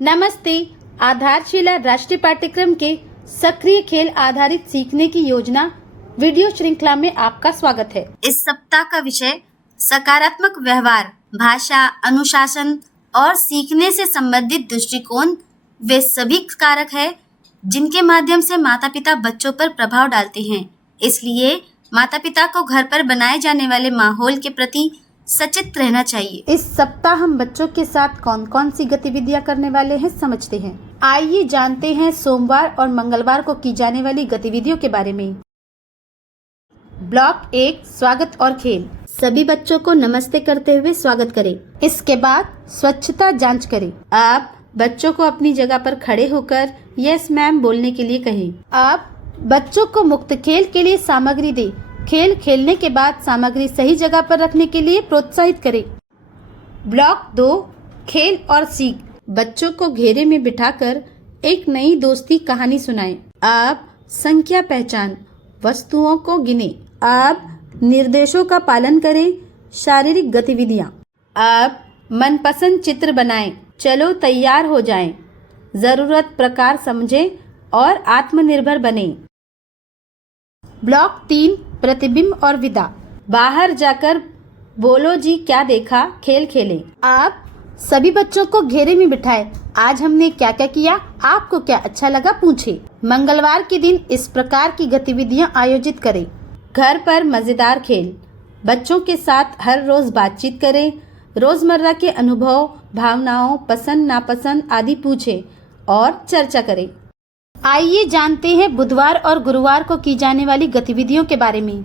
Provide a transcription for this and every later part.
नमस्ते। आधारशिला राष्ट्रीय पाठ्यक्रम के सक्रिय खेल आधारित सीखने की योजना वीडियो श्रृंखला में आपका स्वागत है। इस सप्ताह का विषय सकारात्मक व्यवहार, भाषा, अनुशासन और सीखने से संबंधित दृष्टिकोण वे सभी कारक है जिनके माध्यम से माता-पिता बच्चों पर प्रभाव डालते हैं। इसलिए माता-पिता को घर पर बनाए जाने वाले माहौल के प्रति सचेत रहना चाहिए। इस सप्ताह हम बच्चों के साथ कौन कौन सी गतिविधियां करने वाले हैं समझते हैं। आइए जानते हैं सोमवार और मंगलवार को की जाने वाली गतिविधियों के बारे में। ब्लॉक 1 स्वागत और खेल। सभी बच्चों को नमस्ते करते हुए स्वागत करें। इसके बाद स्वच्छता जांच करें। आप बच्चों को अपनी जगह पर खड़े होकर यस मैम बोलने के लिए कहें। आप बच्चों को मुक्त खेल के लिए सामग्री दें। खेल खेलने के बाद सामग्री सही जगह पर रखने के लिए प्रोत्साहित करें। ब्लॉक 2 खेल और सीख। बच्चों को घेरे में बिठाकर एक नई दोस्ती कहानी सुनाएं। आप संख्या पहचान, वस्तुओं को गिने। आप निर्देशों का पालन करें। शारीरिक गतिविधियां। आप मनपसंद चित्र बनाएं। चलो तैयार हो जाएं। जरूरत प्रकार समझें और आत्मनिर्भर बनें। ब्लॉक 3 प्रतिबिंब और विदा। बाहर जाकर बोलो जी क्या देखा, खेल खेलें। आप सभी बच्चों को घेरे में बिठाएं। आज हमने क्या क्या किया, आपको क्या अच्छा लगा पूछें। मंगलवार के दिन इस प्रकार की गतिविधियां आयोजित करें। घर पर मजेदार खेल। बच्चों के साथ हर रोज बातचीत करें। रोजमर्रा के अनुभव, भावनाओं, पसंद नापसंद आदि पूछें और चर्चा करें। आइए जानते हैं बुधवार और गुरुवार को की जाने वाली गतिविधियों के बारे में।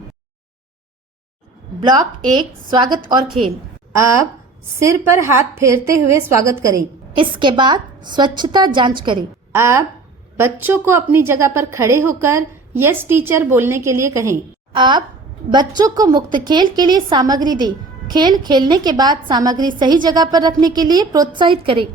ब्लॉक 1 स्वागत और खेल। अब सिर पर हाथ फेरते हुए स्वागत करें। इसके बाद स्वच्छता जांच करें। आप बच्चों को अपनी जगह पर खड़े होकर यस टीचर बोलने के लिए कहें। आप बच्चों को मुक्त खेल के लिए सामग्री दें। खेल खेलने के बाद सामग्री सही जगह पर रखने के लिए प्रोत्साहित करें।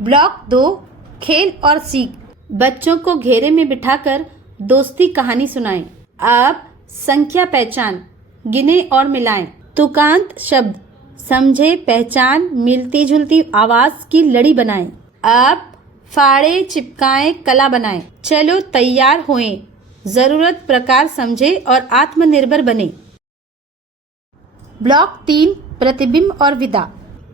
ब्लॉक 2 खेल और सीख। बच्चों को घेरे में बिठाकर दोस्ती कहानी सुनाएं। आप संख्या पहचान, गिने और मिलाएं। तुकांत शब्द समझे, पहचान, मिलती जुलती आवाज की लड़ी बनाएं। आप फाड़े चिपकाएं, कला बनाएं। चलो तैयार होएं। जरूरत प्रकार समझे और आत्मनिर्भर बने। ब्लॉक 3 प्रतिबिंब और विदा।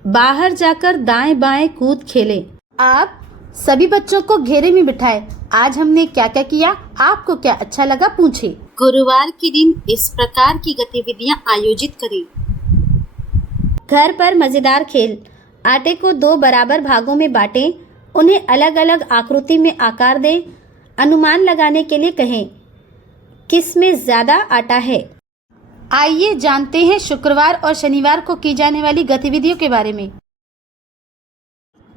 बाहर जाकर दाएं बाएं कूद खेलें। आप सभी बच्चों को घेरे में बिठाएं। आज हमने क्या क्या किया, आपको क्या अच्छा लगा पूछें। गुरुवार के दिन इस प्रकार की गतिविधियां आयोजित करें। घर पर मजेदार खेल। आटे को 2 बराबर भागों में बांटें। उन्हें अलग अलग आकृति में आकार दें। अनुमान लगाने के लिए कहें किस में ज्यादा आटा है। आइए जानते हैं शुक्रवार और शनिवार को की जाने वाली गतिविधियों के बारे में।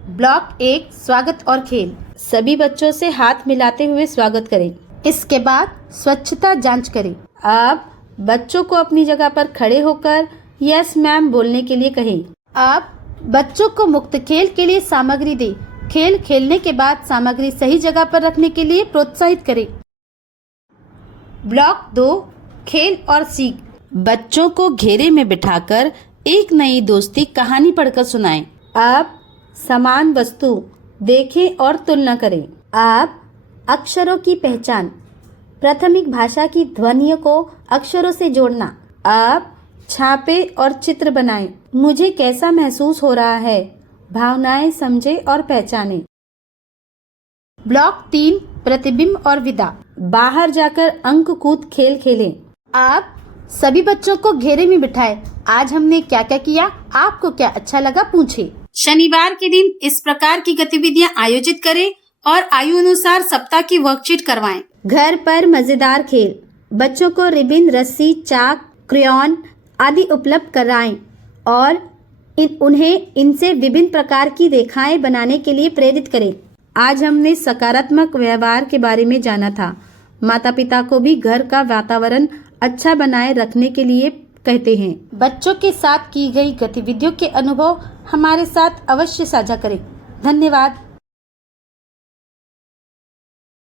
ब्लॉक 1 स्वागत और खेल। सभी बच्चों से हाथ मिलाते हुए स्वागत करें। इसके बाद स्वच्छता जांच करें। आप बच्चों को अपनी जगह पर खड़े होकर यस मैम बोलने के लिए कहें। आप बच्चों को मुक्त खेल के लिए सामग्री दें। खेल खेलने के बाद सामग्री सही जगह पर रखने के लिए प्रोत्साहित करें। ब्लॉक 2 खेल और सीख। बच्चों को घेरे में बिठाकर एक नई दोस्ती कहानी पढ़कर सुनाएं। आप समान वस्तु देखें और तुलना करें। आप अक्षरों की पहचान, प्राथमिक भाषा की ध्वनियों को अक्षरों से जोड़ना। आप छापे और चित्र बनाएं। मुझे कैसा महसूस हो रहा है, भावनाएं समझे और पहचानें। ब्लॉक 3 प्रतिबिंब और विदा। बाहर जाकर अंक कूद खेल खेलें। आप सभी बच्चों को घेरे में बिठाएं। आज हमने क्या क्या किया, आपको क्या अच्छा लगा पूछें। शनिवार के दिन इस प्रकार की गतिविधियां आयोजित करें और आयु अनुसार सप्ताह की वर्कशीट करवाएं। घर पर मजेदार खेल। बच्चों को रिबिन, रस्सी, चाक, क्रेयॉन आदि उपलब्ध कराएं और उन्हें इनसे विभिन्न प्रकार की रेखाएं बनाने के लिए प्रेरित करें। आज हमने सकारात्मक व्यवहार के बारे में जाना था। माता पिता को भी घर का वातावरण अच्छा बनाए रखने के लिए कहते हैं। बच्चों के साथ की गई गतिविधियों के अनुभव हमारे साथ अवश्य साझा करें। धन्यवाद।